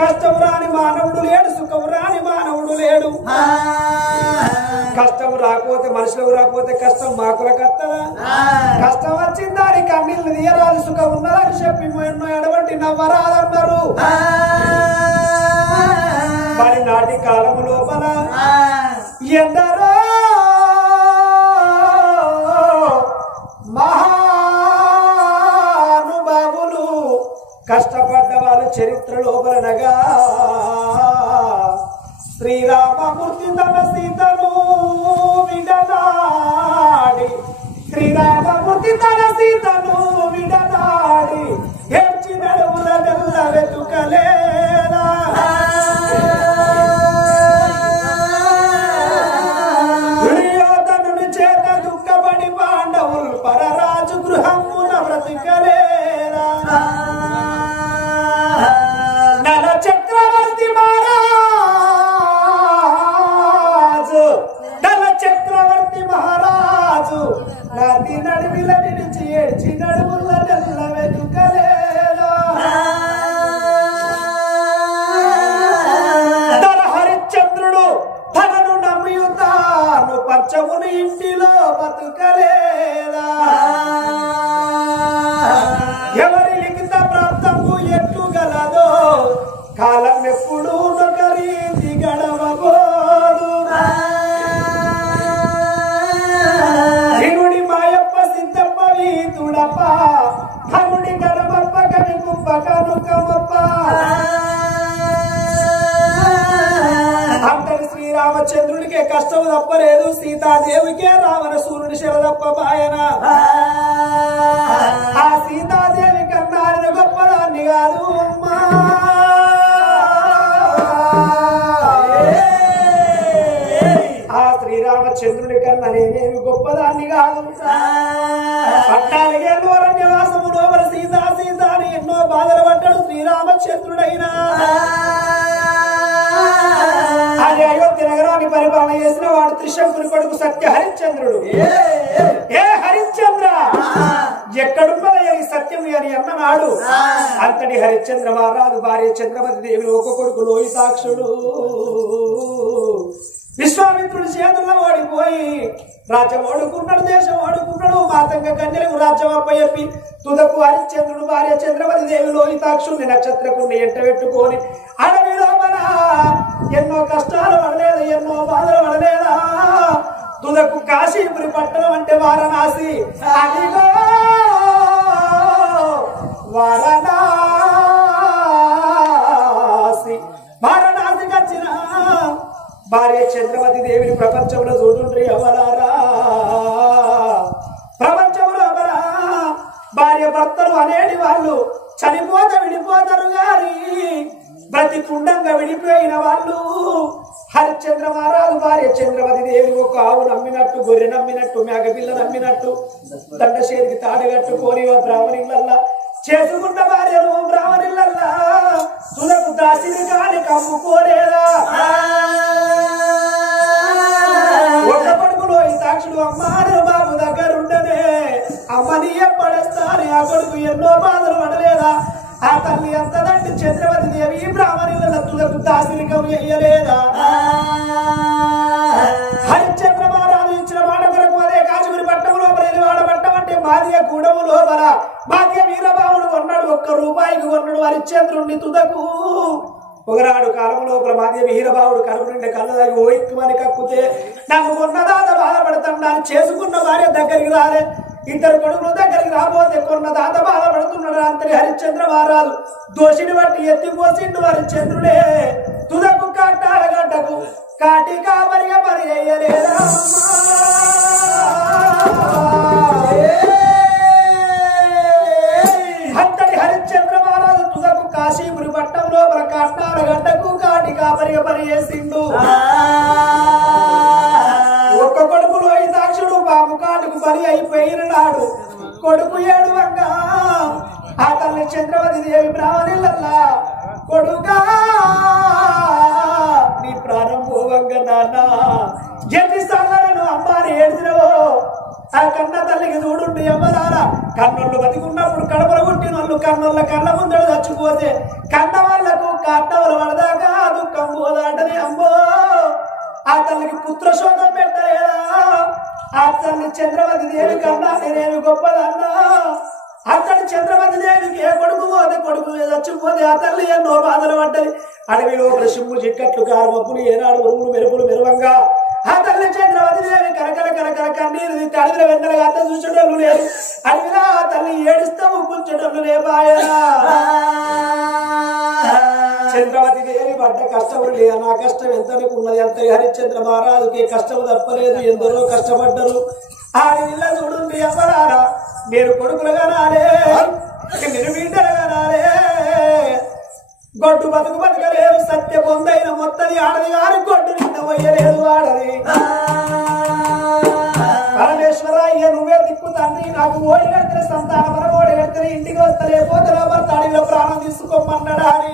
కష్టం రాని మానవుడు లేడు, సుఖం రాని మానవుడు లేడు. కష్టం రాకపోతే మనుషులకు రాకపోతే కష్టం మాకుల కత్తదా? కష్టం వచ్చిందని కన్నీళ్ళు తీయరాదు, సుఖం ఉన్నదని చెప్పి ఎడబట్టి నవ్వరాదన్నారు. మరి నాటి కాలము లోపల ఎందరో మహానుభావులు కష్టపడ్డ వాళ్ళ చరిత్ర లోపలనగా శ్రీరామమూర్తి తన సీతను విడనాడి, శ్రీరామమూర్తి తన సీతను విడనాడి ఏడ్చి నడుముల నెల్ల వెతుకలేదా? దుర్యోధనుని చేత దుఃఖపడి పాండవులు పరరాజు గృహమున బ్రతికలేదా? నల చక్రవర్తి మహారాజు, నల చక్రవర్తి మహారాజు నది నడివిల నిలిచి ఏడ్చి నడుముల నెల్ల వెతుకలేదా? తన హరిశ్చంద్రుడు తనను నమ్మియుతాను పంచముని ఇంటిలో బతుకలేదా? ఎవరి లిఖిత ప్రాప్తము ఎట్లు గలదో కాలం ఎప్పుడు నొకరీతి గడవబోదు. దిగుడి మాయప్ప సిద్ధప్ప వీతుడప్ప కనుడి గడమప్ప కవి కుప్ప కనుకమప్ప. అంతటి శ్రీరామచంద్రుడికే కష్టం తప్పలేదు, సీతాదేవికే రావణ సూర్యుడి శర తప్ప బాయన. ఆ సీతాదేవి కన్నా గొప్పదాన్ని కాదు అమ్మా. ఆ శ్రీరామచంద్రుడి కన్నా నేనేమి గొప్పదాన్ని కాదు. 14 ఏళ్ళు అరణ్యవాసము లోపల సీతా సీత అని ఎన్నో బాధలు పడ్డాడు శ్రీరామచంద్రుడైనా. అది అయోధ్య నగరాన్ని పరిపాలన చేసిన వాడు త్రిశంకుని కొడుకు సత్య హరిశ్చంద్రుడు. ఏ హరిశ్చంద్ర ఎక్కడున్నదో ఈ సత్యం అని అన్ననాడు. అంతటి హరిశ్చంద్ర మహారాజు భార్య చంద్రమతి దేవి ఒక కొడుకు లోహితాక్షుడు విశ్వామిత్రుడి చేతుల్లో ఓడిపోయి రాజ్యం ఓడుకున్నాడు, దేశం ఓడుకున్నాడు. మాతంగ కన్యలకు రాజ్యం అప్పచెప్పి తుదకు హరిశ్చంద్రుడు భార్య చంద్రమతి దేవి లోహితాక్షుడిని నక్షత్రకుణ్ణి ఎంట పెట్టుకొని అడవి లోపల ఎన్నో కష్టాలు పడలేదు, ఎన్నో బాధలు పడలేదా? తుదకు కాశీపురి పట్టణం అంటే వారణాసి. అదిగో వారణాసి, వారణాసికి వచ్చిన భార్య చంద్రమతి దేవిని ప్రపంచంలో చూడుండ్రి ఎవరారా? ప్రపంచంలో ఎవరా? భార్య భర్తలు అనేటి వాళ్ళు చనిపోతే విడిపోతారు గారి బ్రతికుండంగా విడిపోయిన వాళ్ళు. హరిశ్చంద్ర మహారాజు భార్య చంద్రమతి దేవిని ఒక ఆవు నమ్మినట్టు, గొర్రె నమ్మినట్టు, మేకపిల్ల నమ్మినట్టు దండశేరికి తాడగట్టుకొని బ్రాహ్మణిళ్ళల్లా చేసుకున్న భార్యను బ్రాహ్మణిళ్ళల్లా తులకు దాసిని కాని కమ్ముకోలేదా? ఒక కొడుకులో ఈ సాక్షుడు అమ్మారు బాబు దగ్గరుండనే అమ్మని పడేస్తాని ఆ కొడుకు ఎన్నో బాధలు పడలేదా? ఆ తల్లి అంతదండి చంద్రవతి దేవి బ్రాహ్మణుల తులకు దాసిరికం వేయలేదా? హరిశ్చంద్ర మహారాజు ఇచ్చిన మాట కొరకు అదే కాశీపురి పట్టణంలో వాడబట్టం అంటే మాదిగ గూడము లోపల మాదిగ వీరబావుడు కొన్నాడు, ₹1 కొన్నాడు హరిశ్చంద్రుణ్ణి తుదకు. ఒకనాడు కాలం లోపల మాదిగ వీరబావుడు కడుపు నిండా కళ్ళు దాగి ఓయిక్కుమని కక్కుతే నాకు కొన్నదాత బాధపడతాను అని చేసుకున్న భార్య దగ్గరికి రాలే. ఇద్దరు కొడుకుల దగ్గరికి రాబోతే కొన్న దాత బాధపడుతున్నాడు. అంతటి హరిశ్చంద్ర మహారాజు దోషిని బట్టి ఎత్తిపోసిండు హరిశ్చంద్రుడే. తుదకు కట్టాల గడ్డకు కాటి కాపరిగా పని చెయ్యలేదా? అంతటి హరిశ్చంద్ర మహారాజు తుదకు కాశీపురి పట్టం లోపల కట్టాల గడ్డకు కాటి కాపరిగా పని చేసిండు. ఒక్క కొడుకులో ఈ సాక్షుడు బాబు కాటుకు పని అయిపోయిన నాడు కొడుకు ఏడువంగా ఆ తల్లి చంద్రవతి దేవి బ్రాహ్మణులల్లా కొడుకా నీ ప్రాణం పోవంగా నాన్న ఎన్నిసార్లు అమ్మాని ఏడ్చినవో ఆ కన్న తల్లికి చూడుండి అమ్మలారా. కన్నోళ్ళు బతికున్నప్పుడు కడపలు కొట్టిన వాళ్ళు కన్నోళ్ళ కళ్ళ ముందడు చచ్చిపోతే కన్న వాళ్లకు కన్నవల ఆ తల్లికి పుత్ర శోకం పెట్టలేదా ఆ తల్లి చంద్రవతి దేవి కన్నా నేనేమి గొప్పదన్నా అతడు చంద్రవతి దేవికి ఏ కొడుకు పోతే కొడుకు చచ్చిపోతే ఆ తల్లి ఎన్నో బాధలు పడ్డది అడవిలో శిమ్ము చిక్కట్లు కారమప్పులు ఏనాడు ఉరుములు మెరుపులు మెరువంగా ఆ తల్లి చంద్రవతి దేవి కరకర కరకర కన్నీరు అడవిలో వెన్నెలగా అత్త చూసేటోళ్ళు లేరు అడవిలో ఆ తల్లి ఏడుస్తూ కూర్చేటోళ్ళు లేపాయనా చంద్రవతి దేవి పడ్డ కష్టం లేదు నా కష్టం ఎంతనుకున్నది అంత హరిశ్చంద్ర మహారాజుకి కష్టం తప్పలేదు ఎందరో కష్టపడ్డరు ఆడి ఇళ్ళ చూడండి ఎవరారా మీరు కొడుకులుగా నాలే మీరు బిడ్డలుగా నాలే గొడ్డు బతుకు బతకలేదు సత్య పొందైన మొత్తది ఆడది గారు గొడ్డు నింద పోయలేదు ఆడది పరమేశ్వర అయ్య నువ్వే దిక్కు తండ్రి నాకు ఓడి కడితే సంతానం ఓడి కడితే ఇంటికి వస్తలే పోతే భర్త అడవిలో ప్రాణం తీసుకోమన్నాడా అని